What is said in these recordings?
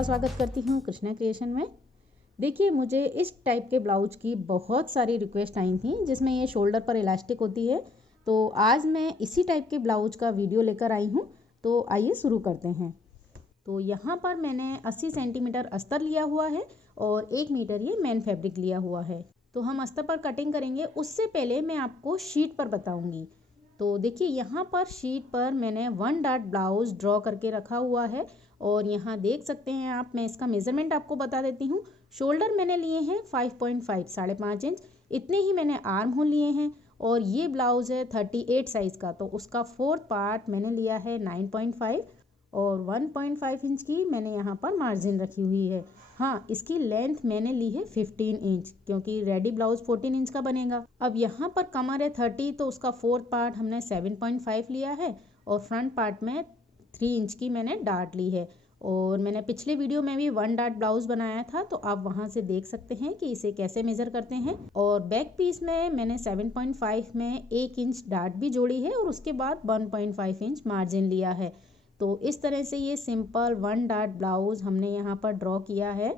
आपका स्वागत करती हूँ कृष्णा क्रिएशन में। देखिए, मुझे इस टाइप के ब्लाउज की बहुत सारी रिक्वेस्ट आई थी जिसमें ये शोल्डर पर इलास्टिक होती है। तो आज मैं इसी टाइप के ब्लाउज का वीडियो लेकर आई हूँ। तो आइए शुरू करते हैं। तो यहाँ पर मैंने 80 सेंटीमीटर अस्तर लिया हुआ है और 1 मीटर ये मैन फैब्रिक लिया हुआ है। तो हम अस्तर पर कटिंग करेंगे, उससे पहले मैं आपको शीट पर बताऊँगी। तो देखिए, यहाँ पर शीट पर मैंने 1 डॉट ब्लाउज ड्रॉ करके रखा हुआ है और यहाँ देख सकते हैं आप। मैं इसका मेज़रमेंट आपको बता देती हूँ। शोल्डर मैंने लिए हैं 5.5 5.5 इंच, इतने ही मैंने आर्म होल लिए हैं। और ये ब्लाउज़ है 38 साइज़ का, तो उसका 4th पार्ट मैंने लिया है 9.5 और 1.5 इंच की मैंने यहाँ पर मार्जिन रखी हुई है। हाँ, इसकी लेंथ मैंने ली है 15 इंच, क्योंकि रेडी ब्लाउज 14 इंच का बनेगा। अब यहाँ पर कमर है 30, तो उसका 4th पार्ट हमने 7.5 लिया है और फ्रंट पार्ट में 3 इंच की मैंने डार्ट ली है। और मैंने पिछले वीडियो में भी 1 डॉट ब्लाउज बनाया था, तो आप वहाँ से देख सकते हैं कि इसे कैसे मेज़र करते हैं। और बैक पीस में मैंने 7.5 में 1 इंच डार्ट भी जोड़ी है और उसके बाद 1.5 इंच मार्जिन लिया है। तो इस तरह से ये सिंपल 1 डॉट ब्लाउज हमने यहाँ पर ड्रॉ किया है,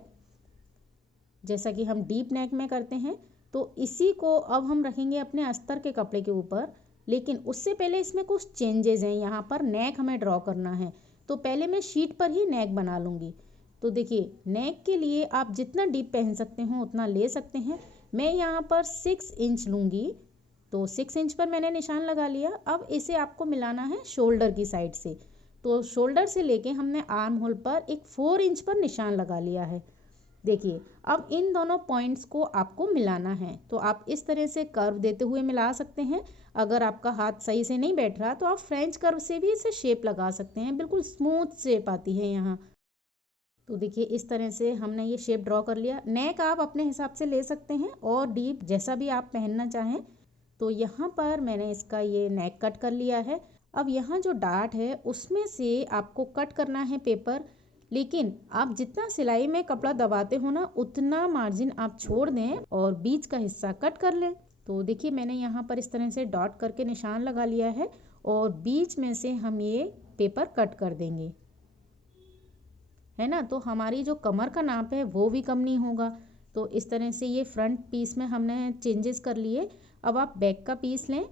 जैसा कि हम डीप नेक में करते हैं। तो इसी को अब हम रखेंगे अपने अस्तर के कपड़े के ऊपर, लेकिन उससे पहले इसमें कुछ चेंजेस हैं। यहाँ पर नेक हमें ड्रॉ करना है, तो पहले मैं शीट पर ही नेक बना लूँगी। तो देखिए, नेक के लिए आप जितना डीप पहन सकते हो उतना ले सकते हैं। मैं यहाँ पर 6 इंच लूँगी, तो 6 इंच पर मैंने निशान लगा लिया। अब इसे आपको मिलाना है शोल्डर की साइड से। तो शोल्डर से लेके हमने आर्म होल पर एक 4 इंच पर निशान लगा लिया है। देखिए, अब इन दोनों पॉइंट्स को आपको मिलाना है। तो आप इस तरह से कर्व देते हुए मिला सकते हैं। अगर आपका हाथ सही से नहीं बैठ रहा तो आप फ्रेंच कर्व से भी इसे शेप लगा सकते हैं, बिल्कुल स्मूथ शेप आती है यहाँ। तो देखिए, इस तरह से हमने ये शेप ड्रॉ कर लिया। नेक आप अपने हिसाब से ले सकते हैं और डीप जैसा भी आप पहनना चाहें। तो यहाँ पर मैंने इसका ये नेक कट कर लिया है। अब यहाँ जो डार्ट है उसमें से आपको कट करना है पेपर, लेकिन आप जितना सिलाई में कपड़ा दबाते हो ना, उतना मार्जिन आप छोड़ दें और बीच का हिस्सा कट कर लें। तो देखिए, मैंने यहाँ पर इस तरह से डॉट करके निशान लगा लिया है और बीच में से हम ये पेपर कट कर देंगे, है ना। तो हमारी जो कमर का नाप है वो भी कम नहीं होगा। तो इस तरह से ये फ्रंट पीस में हमने चेंजेस कर लिए। अब आप बैक का पीस लें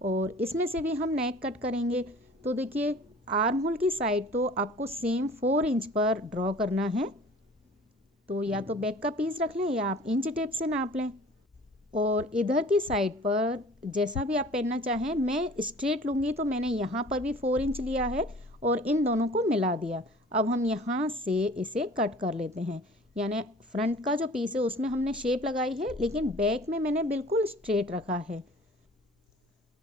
और इसमें से भी हम नेक कट करेंगे। तो देखिए, आर्म होल की साइड तो आपको सेम 4 इंच पर ड्रॉ करना है। तो या तो बैक का पीस रख लें या आप इंच टेप से नाप लें। और इधर की साइड पर जैसा भी आप पहनना चाहें, मैं स्ट्रेट लूँगी, तो मैंने यहाँ पर भी 4 इंच लिया है और इन दोनों को मिला दिया। अब हम यहाँ से इसे कट कर लेते हैं। यानी फ्रंट का जो पीस है उसमें हमने शेप लगाई है, लेकिन बैक में मैंने बिल्कुल स्ट्रेट रखा है।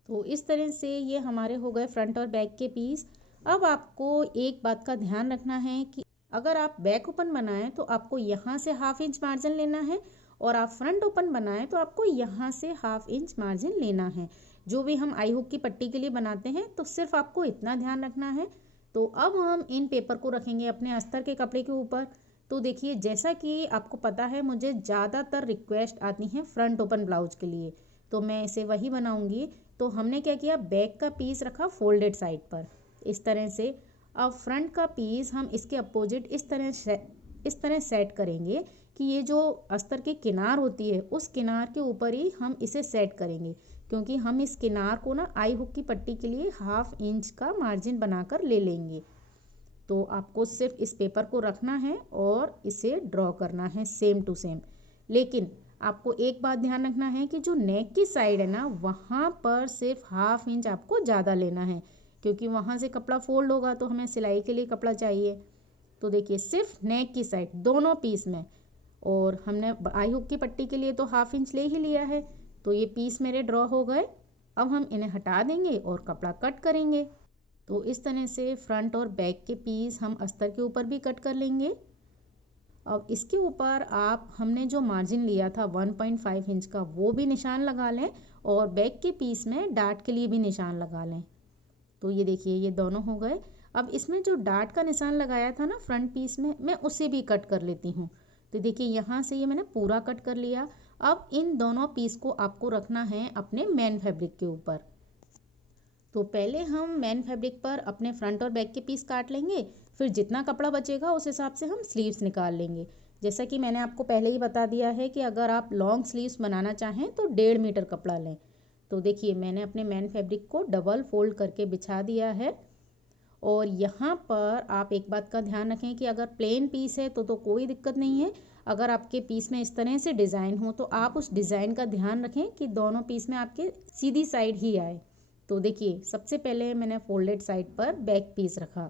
तो इस तरह से ये हमारे हो गए फ्रंट और बैक के पीस। अब आपको एक बात का ध्यान रखना है कि अगर आप बैक ओपन बनाएं तो आपको यहाँ से 1/2 इंच मार्जिन लेना है, और आप फ्रंट ओपन बनाएं तो आपको यहाँ से 1/2 इंच मार्जिन लेना है। जो भी हम आई हुक की पट्टी के लिए बनाते हैं, तो सिर्फ आपको इतना ध्यान रखना है। तो अब हम इन पेपर को रखेंगे अपने अस्तर के कपड़े के ऊपर। तो देखिए, जैसा कि आपको पता है, मुझे ज़्यादातर रिक्वेस्ट आती हैं फ्रंट ओपन ब्लाउज के लिए, तो मैं इसे वही बनाऊंगी। तो हमने क्या किया, बैक का पीस रखा फोल्डेड साइड पर इस तरह से। अब फ्रंट का पीस हम इसके अपोजिट इस तरह सेट करेंगे कि ये जो अस्तर की किनार होती है उस किनार के ऊपर ही हम इसे सेट करेंगे, क्योंकि हम इस किनार को ना आई हुक की पट्टी के लिए 1/2 इंच का मार्जिन बनाकर ले लेंगे। तो आपको सिर्फ इस पेपर को रखना है और इसे ड्रॉ करना है सेम टू सेम। लेकिन आपको एक बात ध्यान रखना है कि जो नेक की साइड है ना, वहाँ पर सिर्फ 1/2 इंच आपको ज़्यादा लेना है, क्योंकि वहाँ से कपड़ा फोल्ड होगा तो हमें सिलाई के लिए कपड़ा चाहिए। तो देखिए, सिर्फ नेक की साइड दोनों पीस में, और हमने आई हुक की पट्टी के लिए तो 1/2 इंच ले ही लिया है। तो ये पीस मेरे ड्रॉ हो गए। अब हम इन्हें हटा देंगे और कपड़ा कट करेंगे। तो इस तरह से फ्रंट और बैक के पीस हम अस्तर के ऊपर भी कट कर लेंगे। अब इसके ऊपर आप हमने जो मार्जिन लिया था 1.5 इंच का, वो भी निशान लगा लें और बैक के पीस में डार्ट के लिए भी निशान लगा लें। तो ये देखिए, ये दोनों हो गए। अब इसमें जो डार्ट का निशान लगाया था ना फ्रंट पीस में, मैं उसे भी कट कर लेती हूँ। तो देखिए, यहाँ से ये मैंने पूरा कट कर लिया। अब इन दोनों पीस को आपको रखना है अपने मेन फैब्रिक के ऊपर। तो पहले हम मैन फैब्रिक पर अपने फ्रंट और बैक के पीस काट लेंगे, फिर जितना कपड़ा बचेगा उस हिसाब से हम स्लीव्स निकाल लेंगे। जैसा कि मैंने आपको पहले ही बता दिया है कि अगर आप लॉन्ग स्लीव्स बनाना चाहें तो 1.5 मीटर कपड़ा लें। तो देखिए मैंने अपने मैन फैब्रिक को डबल फोल्ड करके बिछा दिया है। और यहाँ पर आप एक बात का ध्यान रखें कि अगर प्लेन पीस है तो कोई दिक्कत नहीं है। अगर आपके पीस में इस तरह से डिज़ाइन हो तो आप उस डिज़ाइन का ध्यान रखें कि दोनों पीस में आपके सीधी साइड ही आए। तो देखिए सबसे पहले मैंने फोल्डेड साइड पर बैक पीस रखा,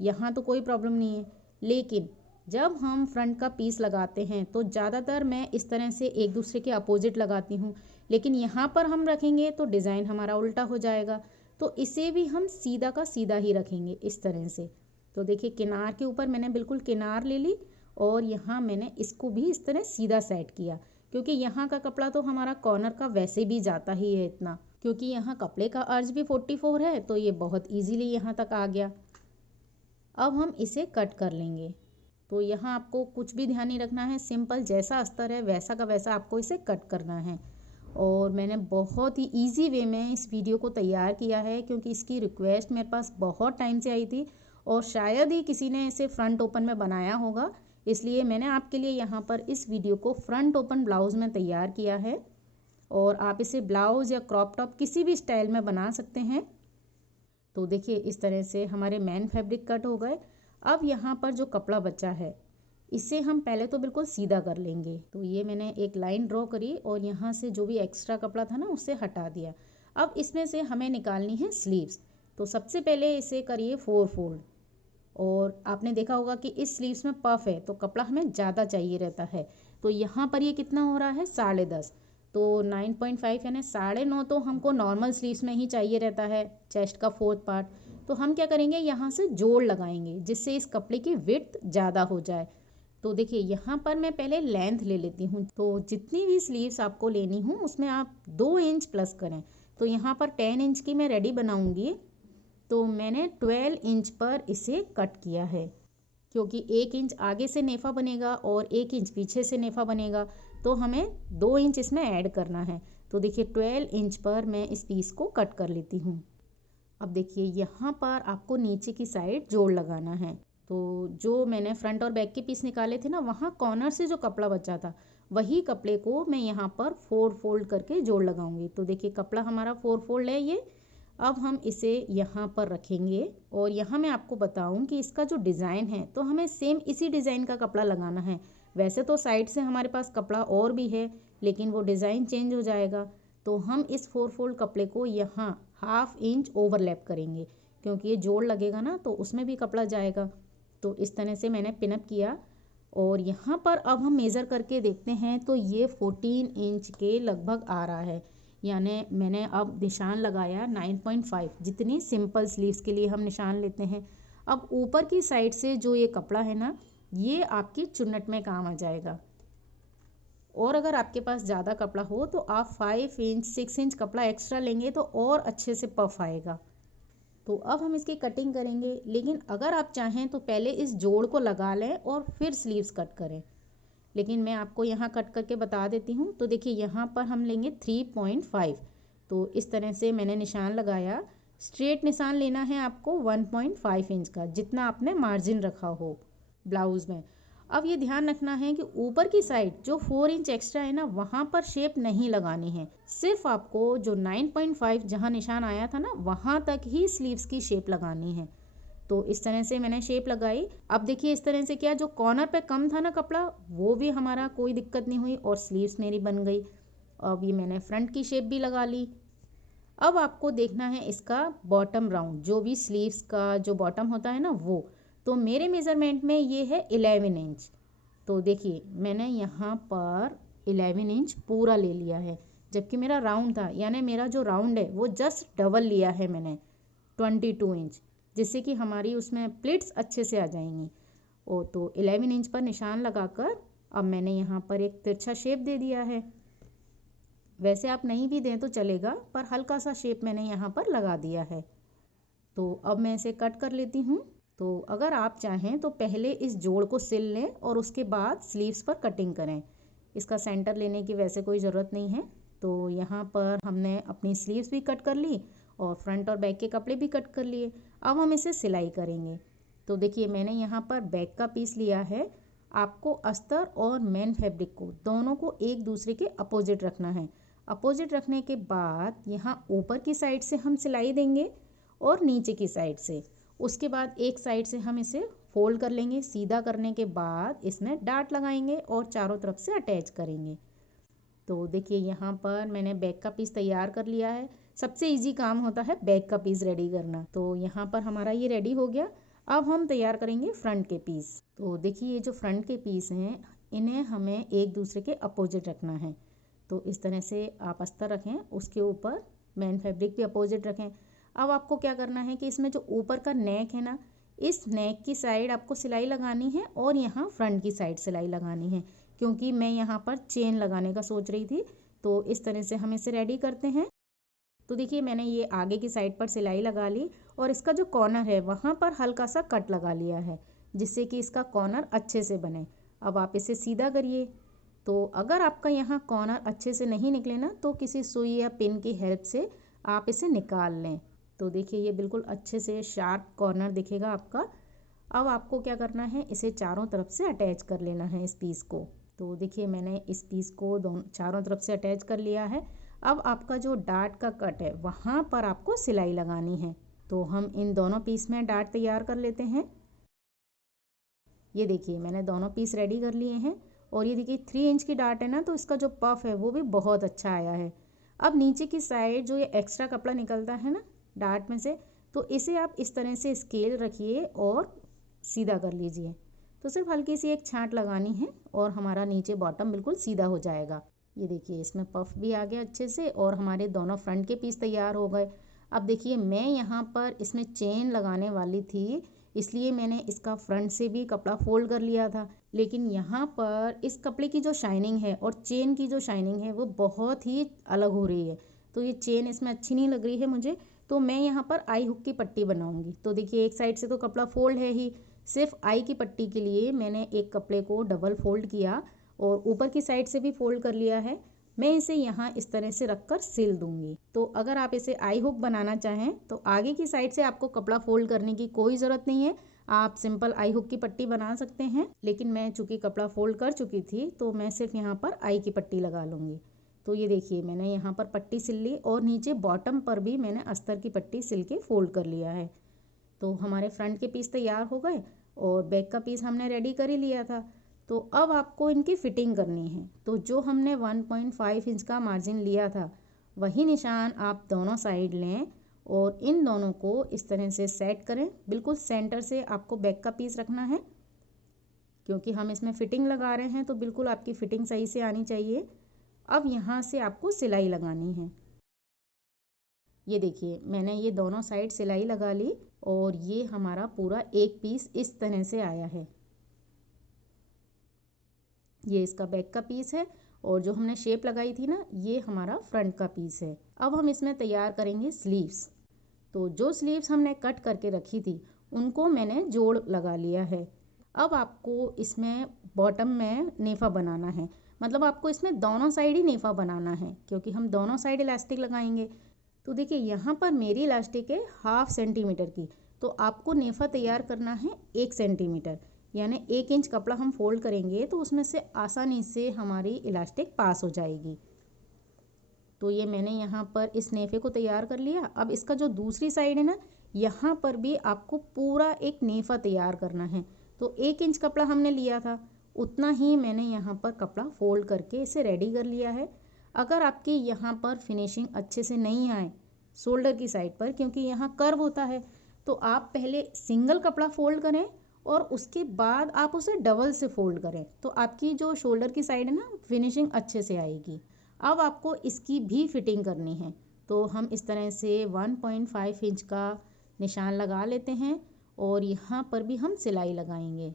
यहाँ तो कोई प्रॉब्लम नहीं है। लेकिन जब हम फ्रंट का पीस लगाते हैं तो ज़्यादातर मैं इस तरह से एक दूसरे के अपोजिट लगाती हूँ, लेकिन यहाँ पर हम रखेंगे तो डिज़ाइन हमारा उल्टा हो जाएगा। तो इसे भी हम सीधा का सीधा ही रखेंगे इस तरह से। तो देखिए किनार के ऊपर मैंने बिल्कुल किनार ले ली और यहाँ मैंने इसको भी इस तरह सीधा सेट किया, क्योंकि यहाँ का कपड़ा तो हमारा कॉर्नर का वैसे भी जाता ही है इतना, क्योंकि यहाँ कपड़े का अर्ज भी 44 है तो ये बहुत इजीली यहाँ तक आ गया। अब हम इसे कट कर लेंगे। तो यहाँ आपको कुछ भी ध्यान नहीं रखना है, सिंपल जैसा अस्तर है वैसा का वैसा आपको इसे कट करना है। और मैंने बहुत ही इजी वे में इस वीडियो को तैयार किया है, क्योंकि इसकी रिक्वेस्ट मेरे पास बहुत टाइम से आई थी और शायद ही किसी ने इसे फ्रंट ओपन में बनाया होगा, इसलिए मैंने आपके लिए यहाँ पर इस वीडियो को फ्रंट ओपन ब्लाउज़ में तैयार किया है। और आप इसे ब्लाउज़ या क्रॉप टॉप किसी भी स्टाइल में बना सकते हैं। तो देखिए इस तरह से हमारे मैन फैब्रिक कट हो गए। अब यहाँ पर जो कपड़ा बचा है इसे हम पहले तो बिल्कुल सीधा कर लेंगे। तो ये मैंने एक लाइन ड्रॉ करी और यहाँ से जो भी एक्स्ट्रा कपड़ा था ना उससे हटा दिया। अब इसमें से हमें निकालनी है स्लीव्स। तो सबसे पहले इसे करिए 4 फोल्ड। और आपने देखा होगा कि इस स्लीव्स में पफ है तो कपड़ा हमें ज़्यादा चाहिए रहता है। तो यहाँ पर ये कितना हो रहा है 10.5, तो 9.5 यानी 9.5 तो हमको नॉर्मल स्लीव्स में ही चाहिए रहता है, चेस्ट का 4th पार्ट। तो हम क्या करेंगे, यहाँ से जोड़ लगाएंगे जिससे इस कपड़े की विड्थ ज़्यादा हो जाए। तो देखिए यहाँ पर मैं पहले लेंथ ले लेती हूँ। तो जितनी भी स्लीव्स आपको लेनी हो उसमें आप 2 इंच प्लस करें। तो यहाँ पर 10 इंच की मैं रेडी बनाऊँगी, तो मैंने 12 इंच पर इसे कट किया है, क्योंकि 1 इंच आगे से नेफा बनेगा और 1 इंच पीछे से नेफा बनेगा, तो हमें 2 इंच इसमें ऐड करना है। तो देखिए 12 इंच पर मैं इस पीस को कट कर लेती हूँ। अब देखिए यहाँ पर आपको नीचे की साइड जोड़ लगाना है। तो जो मैंने फ्रंट और बैक के पीस निकाले थे ना, वहाँ कॉर्नर से जो कपड़ा बचा था वही कपड़े को मैं यहाँ पर 4 फोल्ड करके जोड़ लगाऊंगी। तो देखिए कपड़ा हमारा 4 फोल्ड है ये। अब हम इसे यहाँ पर रखेंगे और यहाँ मैं आपको बताऊँ कि इसका जो डिज़ाइन है तो हमें सेम इसी डिज़ाइन का कपड़ा लगाना है। वैसे तो साइड से हमारे पास कपड़ा और भी है, लेकिन वो डिज़ाइन चेंज हो जाएगा। तो हम इस 4 फोल्ड कपड़े को यहाँ 1/2 इंच ओवरलैप करेंगे, क्योंकि ये जोड़ लगेगा ना तो उसमें भी कपड़ा जाएगा। तो इस तरह से मैंने पिनअप किया और यहाँ पर अब हम मेज़र करके देखते हैं तो ये 14 इंच के लगभग आ रहा है। यानी मैंने अब निशान लगाया 9.5, जितनी सिंपल स्लीव्स के लिए हम निशान लेते हैं। अब ऊपर की साइड से जो ये कपड़ा है ना, ये आपकी चुन्नट में काम आ जाएगा। और अगर आपके पास ज़्यादा कपड़ा हो तो आप 5 इंच 6 इंच कपड़ा एक्स्ट्रा लेंगे तो और अच्छे से पफ आएगा। तो अब हम इसकी कटिंग करेंगे, लेकिन अगर आप चाहें तो पहले इस जोड़ को लगा लें और फिर स्लीव्स कट करें, लेकिन मैं आपको यहाँ कट करके बता देती हूँ। तो देखिए यहाँ पर हम लेंगे 3.5। तो इस तरह से मैंने निशान लगाया। स्ट्रेट निशान लेना है आपको 1.5 इंच का, जितना आपने मार्जिन रखा हो ब्लाउज़ में। अब ये ध्यान रखना है कि ऊपर की साइड जो 4 इंच एक्स्ट्रा है ना, वहाँ पर शेप नहीं लगानी है। सिर्फ आपको जो 9.5 जहाँ निशान आया था ना, वहाँ तक ही स्लीव्स की शेप लगानी है। तो इस तरह से मैंने शेप लगाई। अब देखिए इस तरह से क्या, जो कॉर्नर पे कम था ना कपड़ा, वो भी हमारा कोई दिक्कत नहीं हुई और स्लीव्स मेरी बन गई। अब ये मैंने फ्रंट की शेप भी लगा ली। अब आपको देखना है इसका बॉटम राउंड, जो भी स्लीव्स का जो बॉटम होता है ना वो। तो मेरे मेज़रमेंट में ये है 11 इंच। तो देखिए मैंने यहाँ पर 11 इंच पूरा ले लिया है, जबकि मेरा राउंड था, यानी मेरा जो राउंड है वो जस्ट डबल लिया है मैंने 22 इंच, जिससे कि हमारी उसमें प्लिट्स अच्छे से आ जाएंगी। और तो 11 इंच पर निशान लगाकर अब मैंने यहाँ पर एक तिरछा शेप दे दिया है। वैसे आप नहीं भी दें तो चलेगा, पर हल्का सा शेप मैंने यहाँ पर लगा दिया है। तो अब मैं इसे कट कर लेती हूँ। तो अगर आप चाहें तो पहले इस जोड़ को सिल लें और उसके बाद स्लीव्स पर कटिंग करें। इसका सेंटर लेने की वैसे कोई ज़रूरत नहीं है। तो यहाँ पर हमने अपनी स्लीव्स भी कट कर ली और फ्रंट और बैक के कपड़े भी कट कर लिए। अब हम इसे सिलाई करेंगे। तो देखिए मैंने यहाँ पर बैक का पीस लिया है। आपको अस्तर और मेन फैब्रिक को दोनों को एक दूसरे के अपोजिट रखना है। अपोजिट रखने के बाद यहाँ ऊपर की साइड से हम सिलाई देंगे और नीचे की साइड से। उसके बाद एक साइड से हम इसे फोल्ड कर लेंगे। सीधा करने के बाद इसमें डार्ट लगाएंगे और चारों तरफ से अटैच करेंगे। तो देखिए यहाँ पर मैंने बैक का पीस तैयार कर लिया है। सबसे इजी काम होता है बैक का पीस रेडी करना। तो यहाँ पर हमारा ये रेडी हो गया। अब हम तैयार करेंगे फ्रंट के पीस। तो देखिए ये जो फ्रंट के पीस हैं इन्हें हमें एक दूसरे के अपोजिट रखना है। तो इस तरह से आप अस्तर रखें, उसके ऊपर मेन फैब्रिक भी अपोजिट रखें। अब आपको क्या करना है कि इसमें जो ऊपर का नेक है ना, इस नेक की साइड आपको सिलाई लगानी है और यहाँ फ्रंट की साइड सिलाई लगानी है, क्योंकि मैं यहाँ पर चेन लगाने का सोच रही थी। तो इस तरह से हम इसे रेडी करते हैं। तो देखिए मैंने ये आगे की साइड पर सिलाई लगा ली और इसका जो कॉर्नर है वहाँ पर हल्का सा कट लगा लिया है, जिससे कि इसका कॉर्नर अच्छे से बने। अब आप इसे सीधा करिए। तो अगर आपका यहाँ कॉर्नर अच्छे से नहीं निकले ना, तो किसी सुई या पिन की हेल्प से आप इसे निकाल लें। तो देखिए ये बिल्कुल अच्छे से शार्प कॉर्नर दिखेगा आपका। अब आपको क्या करना है, इसे चारों तरफ से अटैच कर लेना है इस पीस को। तो देखिए मैंने इस पीस को चारों तरफ से अटैच कर लिया है। अब आपका जो डार्ट का कट है वहाँ पर आपको सिलाई लगानी है। तो हम इन दोनों पीस में डार्ट तैयार कर लेते हैं। ये देखिए मैंने दोनों पीस रेडी कर लिए हैं। और ये देखिए 3 इंच की डार्ट है ना, तो इसका जो पफ है वो भी बहुत अच्छा आया है। अब नीचे की साइड जो ये एक्स्ट्रा कपड़ा निकलता है ना डार्ट में से, तो इसे आप इस तरह से स्केल रखिए और सीधा कर लीजिए। तो सिर्फ हल्की सी एक छांट लगानी है और हमारा नीचे बॉटम बिल्कुल सीधा हो जाएगा। ये देखिए इसमें पफ भी आ गया अच्छे से और हमारे दोनों फ्रंट के पीस तैयार हो गए। अब देखिए मैं यहाँ पर इसमें चेन लगाने वाली थी, इसलिए मैंने इसका फ्रंट से भी कपड़ा फोल्ड कर लिया था। लेकिन यहाँ पर इस कपड़े की जो शाइनिंग है और चेन की जो शाइनिंग है वो बहुत ही अलग हो रही है। तो ये चेन इसमें अच्छी नहीं लग रही है मुझे। तो मैं यहाँ पर आई हुक की पट्टी बनाऊंगी। तो देखिए एक साइड से तो कपड़ा फोल्ड है ही, सिर्फ आई की पट्टी के लिए मैंने एक कपड़े को डबल फोल्ड किया और ऊपर की साइड से भी फोल्ड कर लिया है। मैं इसे यहाँ इस तरह से रखकर सिल दूंगी। तो अगर आप इसे आई हुक बनाना चाहें तो आगे की साइड से आपको कपड़ा फोल्ड करने की कोई ज़रूरत नहीं है, आप सिंपल आई हुक की पट्टी बना सकते हैं। लेकिन मैं चूँकि कपड़ा फोल्ड कर चुकी थी तो मैं सिर्फ यहाँ पर आई की पट्टी लगा लूँगी। तो ये देखिए मैंने यहाँ पर पट्टी सिल ली और नीचे बॉटम पर भी मैंने अस्तर की पट्टी सिल के फोल्ड कर लिया है। तो हमारे फ्रंट के पीस तैयार हो गए और बैक का पीस हमने रेडी कर ही लिया था। तो अब आपको इनकी फिटिंग करनी है। तो जो हमने 1.5 इंच का मार्जिन लिया था वही निशान आप दोनों साइड लें और इन दोनों को इस तरह से सेट करें। बिल्कुल सेंटर से आपको बैक का पीस रखना है, क्योंकि हम इसमें फिटिंग लगा रहे हैं तो बिल्कुल आपकी फिटिंग सही से आनी चाहिए। अब यहाँ से आपको सिलाई लगानी है। ये देखिए मैंने ये दोनों साइड सिलाई लगा ली और ये हमारा पूरा एक पीस इस तरह से आया है। ये इसका बैक का पीस है और जो हमने शेप लगाई थी ना, ये हमारा फ्रंट का पीस है। अब हम इसमें तैयार करेंगे स्लीव्स। तो जो स्लीव्स हमने कट करके रखी थी उनको मैंने जोड़ लगा लिया है। अब आपको इसमें बॉटम में नेफा बनाना है, मतलब आपको इसमें दोनों साइड ही नेफा बनाना है, क्योंकि हम दोनों साइड इलास्टिक लगाएंगे। तो देखिए यहाँ पर मेरी इलास्टिक है 1/2 सेंटीमीटर की, तो आपको नेफा तैयार करना है 1 सेंटीमीटर, यानी 1 इंच कपड़ा हम फोल्ड करेंगे तो उसमें से आसानी से हमारी इलास्टिक पास हो जाएगी। तो ये मैंने यहाँ पर इस नेफे को तैयार कर लिया। अब इसका जो दूसरी साइड है ना, यहाँ पर भी आपको पूरा एक नेफा तैयार करना है। तो 1 इंच कपड़ा हमने लिया था, उतना ही मैंने यहाँ पर कपड़ा फोल्ड करके इसे रेडी कर लिया है। अगर आपकी यहाँ पर फिनिशिंग अच्छे से नहीं आए शोल्डर की साइड पर, क्योंकि यहाँ कर्व होता है, तो आप पहले सिंगल कपड़ा फोल्ड करें और उसके बाद आप उसे डबल से फोल्ड करें, तो आपकी जो शोल्डर की साइड है ना, फिनिशिंग अच्छे से आएगी। अब आपको इसकी भी फिटिंग करनी है। तो हम इस तरह से 1.5 इंच का निशान लगा लेते हैं और यहाँ पर भी हम सिलाई लगाएंगे।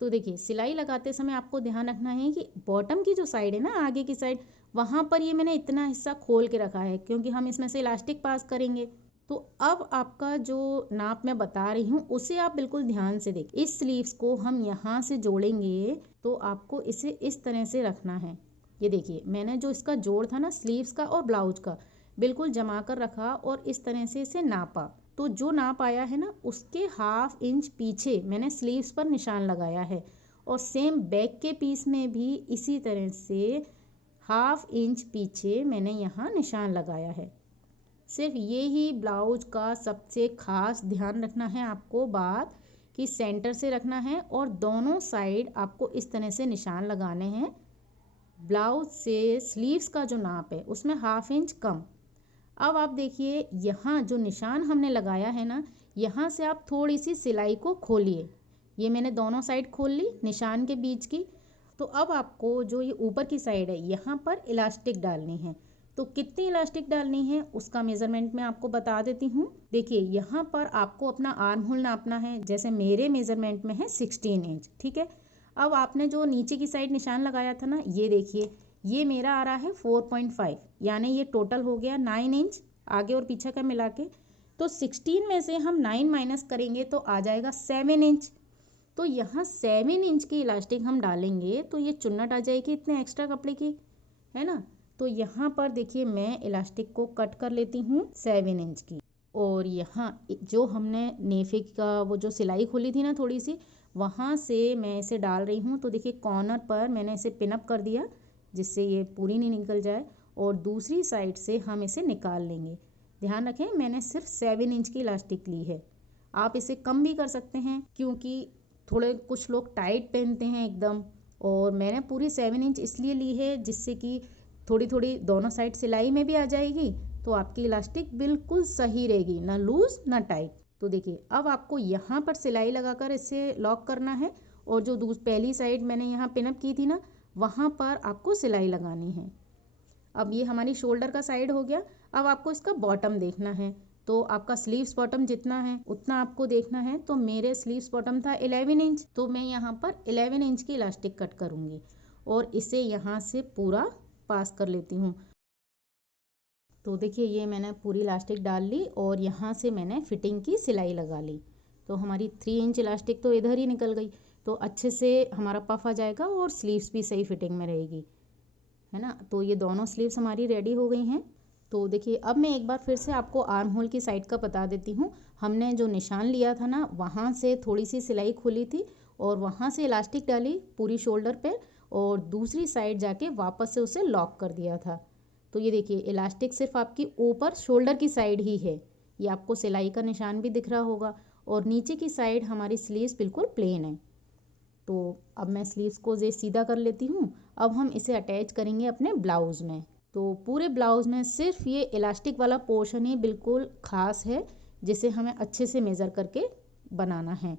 तो देखिए सिलाई लगाते समय आपको ध्यान रखना है कि बॉटम की जो साइड है ना, आगे की साइड, वहाँ पर ये मैंने इतना हिस्सा खोल के रखा है, क्योंकि हम इसमें से इलास्टिक पास करेंगे। तो अब आपका जो नाप मैं बता रही हूँ उसे आप बिल्कुल ध्यान से देखिए। इस स्लीव्स को हम यहाँ से जोड़ेंगे तो आपको इसे इस तरह से रखना है। ये देखिए मैंने जो इसका जोड़ था ना स्लीव्स का और ब्लाउज का, बिल्कुल जमा कर रखा और इस तरह से इसे नापा। तो जो नाप आया है ना, उसके 1/2 इंच पीछे मैंने स्लीव्स पर निशान लगाया है। और सेम बैक के पीस में भी इसी तरह से 1/2 इंच पीछे मैंने यहाँ निशान लगाया है। सिर्फ ये ही ब्लाउज का सबसे खास ध्यान रखना है आपको बात, कि सेंटर से रखना है और दोनों साइड आपको इस तरह से निशान लगाने हैं। ब्लाउज से स्लीव्स का जो नाप है उसमें 1/2 इंच कम। अब आप देखिए यहाँ जो निशान हमने लगाया है ना, यहाँ से आप थोड़ी सी सिलाई को खोलिए। ये मैंने दोनों साइड खोल ली निशान के बीच की। तो अब आपको जो ये ऊपर की साइड है यहाँ पर इलास्टिक डालनी है। तो कितनी इलास्टिक डालनी है उसका मेज़रमेंट मैं आपको बता देती हूँ। देखिए यहाँ पर आपको अपना आर्म होल नापना है। जैसे मेरे मेज़रमेंट में है 16 इंच, ठीक है। अब आपने जो नीचे की साइड निशान लगाया था ना, ये देखिए ये मेरा आ रहा है 4.5, यानी ये टोटल हो गया 9 इंच आगे और पीछे का मिला के। तो 16 में से हम 9 माइनस करेंगे तो आ जाएगा 7 इंच। तो यहाँ 7 इंच की इलास्टिक हम डालेंगे तो ये चुन्नट आ जाएगी इतने एक्स्ट्रा कपड़े की, है ना। तो यहाँ पर देखिए मैं इलास्टिक को कट कर लेती हूँ 7 इंच की। और यहाँ जो हमने नेफे का वो जो सिलाई खोली थी ना थोड़ी सी, वहाँ से मैं इसे डाल रही हूँ। तो देखिए कॉर्नर पर मैंने इसे पिनअप कर दिया जिससे ये पूरी नहीं निकल जाए, और दूसरी साइड से हम इसे निकाल लेंगे। ध्यान रखें मैंने सिर्फ 7 इंच की इलास्टिक ली है। आप इसे कम भी कर सकते हैं क्योंकि थोड़े कुछ लोग टाइट पहनते हैं एकदम, और मैंने पूरी 7 इंच इसलिए ली है जिससे कि थोड़ी थोड़ी दोनों साइड सिलाई में भी आ जाएगी। तो आपकी इलास्टिक बिल्कुल सही रहेगी, ना लूज ना टाइट। तो देखिए अब आपको यहाँ पर सिलाई लगाकर इसे लॉक करना है, और जो पहली साइड मैंने यहाँ पिनअप की थी ना, वहाँ पर आपको सिलाई लगानी है। अब ये हमारी शोल्डर का साइड हो गया। अब आपको इसका बॉटम देखना है। तो आपका स्लीव्स बॉटम जितना है उतना आपको देखना है। तो मेरे स्लीव्स बॉटम था 11 इंच, तो मैं यहाँ पर 11 इंच की इलास्टिक कट करूँगी और इसे यहाँ से पूरा पास कर लेती हूँ। तो देखिए ये मैंने पूरी इलास्टिक डाल ली और यहाँ से मैंने फिटिंग की सिलाई लगा ली। तो हमारी 3 इंच इलास्टिक तो इधर ही निकल गई। तो अच्छे से हमारा पफ आ जाएगा और स्लीव्स भी सही फिटिंग में रहेगी, है ना। तो ये दोनों स्लीव्स हमारी रेडी हो गई हैं। तो देखिए अब मैं एक बार फिर से आपको आर्म होल की साइड का बता देती हूँ। हमने जो निशान लिया था ना, वहाँ से थोड़ी सी सिलाई खोली थी और वहाँ से इलास्टिक डाली पूरी शोल्डर पे, और दूसरी साइड जाके वापस से उसे लॉक कर दिया था। तो ये देखिए इलास्टिक सिर्फ आपकी ऊपर शोल्डर की साइड ही है। ये आपको सिलाई का निशान भी दिख रहा होगा, और नीचे की साइड हमारी स्लीव्स बिल्कुल प्लेन है। तो अब मैं स्लीव्स को ये सीधा कर लेती हूँ। अब हम इसे अटैच करेंगे अपने ब्लाउज़ में। तो पूरे ब्लाउज़ में सिर्फ ये इलास्टिक वाला पोर्शन ही बिल्कुल ख़ास है जिसे हमें अच्छे से मेज़र करके बनाना है।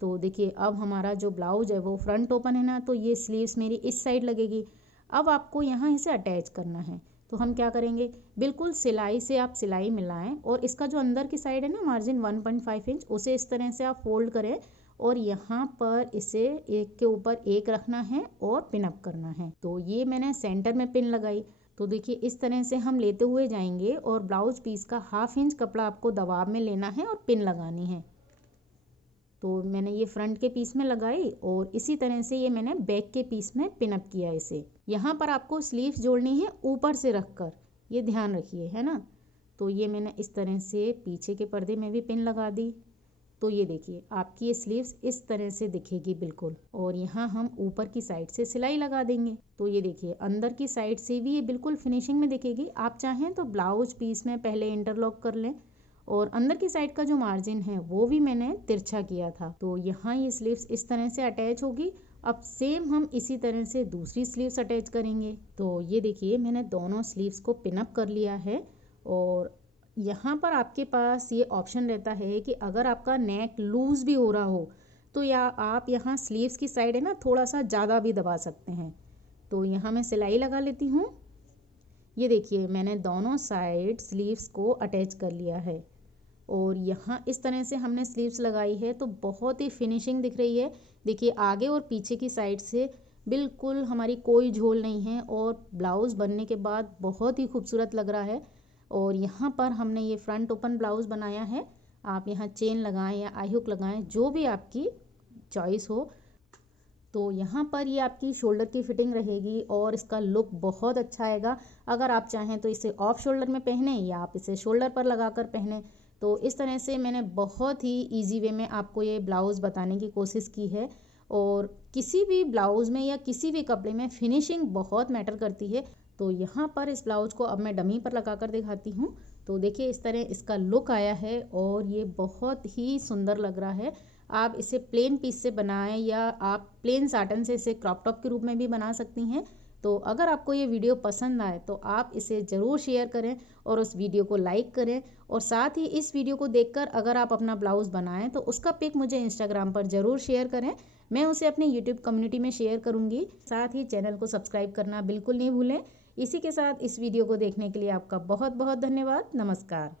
तो देखिए अब हमारा जो ब्लाउज है वो फ्रंट ओपन है ना, तो ये स्लीव्स मेरी इस साइड लगेगी। अब आपको यहाँ इसे अटैच करना है। तो हम क्या करेंगे, बिल्कुल सिलाई से आप सिलाई मिलाएं और इसका जो अंदर की साइड है ना मार्जिन 1.5 इंच, उसे इस तरह से आप फोल्ड करें और यहाँ पर इसे एक के ऊपर एक रखना है और पिन अप करना है। तो ये मैंने सेंटर में पिन लगाई। तो देखिए इस तरह से हम लेते हुए जाएंगे और ब्लाउज पीस का 1/2 इंच कपड़ा आपको दबाव में लेना है और पिन लगानी है। तो मैंने ये फ्रंट के पीस में लगाई और इसी तरह से ये मैंने बैक के पीस में पिन अप किया इसे। यहाँ पर आपको स्लीव्स जोड़नी है ऊपर से रखकर, ये ध्यान रखिए, है ना। तो ये मैंने इस तरह से पीछे के पर्दे में भी पिन लगा दी। तो ये देखिए आपकी ये स्लीव्स इस तरह से दिखेगी बिल्कुल, और यहाँ हम ऊपर की साइड से सिलाई लगा देंगे। तो ये देखिए अंदर की साइड से भी ये बिल्कुल फिनिशिंग में दिखेगी। आप चाहें तो ब्लाउज पीस में पहले इंटरलॉक कर लें, और अंदर की साइड का जो मार्जिन है वो भी मैंने तिरछा किया था। तो यहाँ ये स्लीव्स इस तरह से अटैच होगी। अब सेम हम इसी तरह से दूसरी स्लीव्स अटैच करेंगे। तो ये देखिए मैंने दोनों स्लीव्स को पिन अप कर लिया है, और यहाँ पर आपके पास ये ऑप्शन रहता है कि अगर आपका नेक लूज़ भी हो रहा हो तो या आप यहाँ स्लीव्स की साइड है ना थोड़ा सा ज़्यादा भी दबा सकते हैं। तो यहाँ मैं सिलाई लगा लेती हूँ। ये देखिए मैंने दोनों साइड स्लीव्स को अटैच कर लिया है, और यहाँ इस तरह से हमने स्लीव्स लगाई है तो बहुत ही फिनिशिंग दिख रही है। देखिए आगे और पीछे की साइड से बिल्कुल हमारी कोई झोल नहीं है, और ब्लाउज़ बनने के बाद बहुत ही खूबसूरत लग रहा है। और यहाँ पर हमने ये फ्रंट ओपन ब्लाउज़ बनाया है। आप यहाँ चेन लगाएं या आई हुक लगाएं, जो भी आपकी चॉइस हो। तो यहाँ पर ये आपकी शोल्डर की फिटिंग रहेगी और इसका लुक बहुत अच्छा आएगा। अगर आप चाहें तो इसे ऑफ शोल्डर में पहने या आप इसे शोल्डर पर लगाकर पहने। तो इस तरह से मैंने बहुत ही इजी वे में आपको ये ब्लाउज़ बताने की कोशिश की है। और किसी भी ब्लाउज़ में या किसी भी कपड़े में फिनिशिंग बहुत मैटर करती है। तो यहाँ पर इस ब्लाउज़ को अब मैं डमी पर लगा कर दिखाती हूँ। तो देखिए इस तरह इसका लुक आया है और ये बहुत ही सुंदर लग रहा है। आप इसे प्लेन पीस से बनाएं या आप प्लेन साटन से इसे क्रॉप टॉप के रूप में भी बना सकती हैं। तो अगर आपको ये वीडियो पसंद आए तो आप इसे ज़रूर शेयर करें और उस वीडियो को लाइक करें। और साथ ही इस वीडियो को देखकर अगर आप अपना ब्लाउज़ बनाएं तो उसका पिक मुझे इंस्टाग्राम पर ज़रूर शेयर करें। मैं उसे अपने यूट्यूब कम्युनिटी में शेयर करूँगी। साथ ही चैनल को सब्सक्राइब करना बिल्कुल नहीं भूलें। इसी के साथ इस वीडियो को देखने के लिए आपका बहुत बहुत धन्यवाद। नमस्कार।